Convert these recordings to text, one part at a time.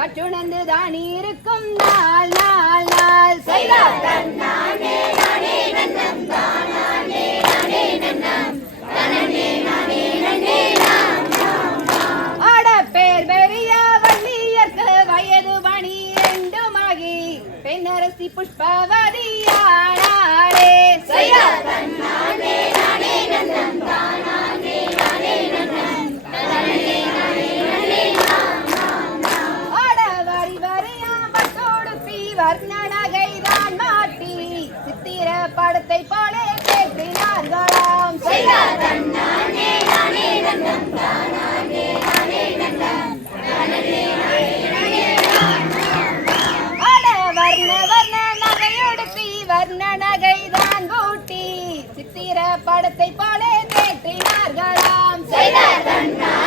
பற்றுணர்ந்து தான் இருக்கும் நாள் நாள் நாள் நானே நானே பெரிய வள்ளியர்க்கு வயது பெண்ணரசி செய்ய வர்ணனகைதான் மாட்டி சித்திர படத்தை போல பேசினார்களாம் வர்ணனகைதான் கூட்டி சித்திர படத்தை போல தேற்றினார்களாம் செய்தார்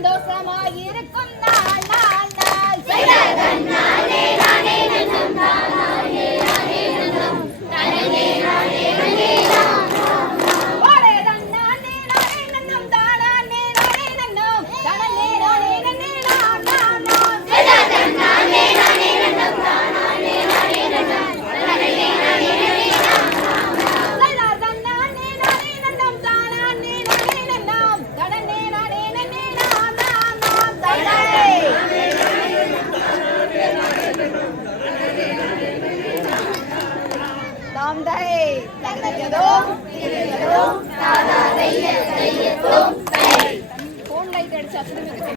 சந்தோஷமாயிருக்கும் தந்தை தந்தையதோம் திருவதோம் தாதாதைய தையத்தோம் தை போன்லைட் அடிச்சு அப்படி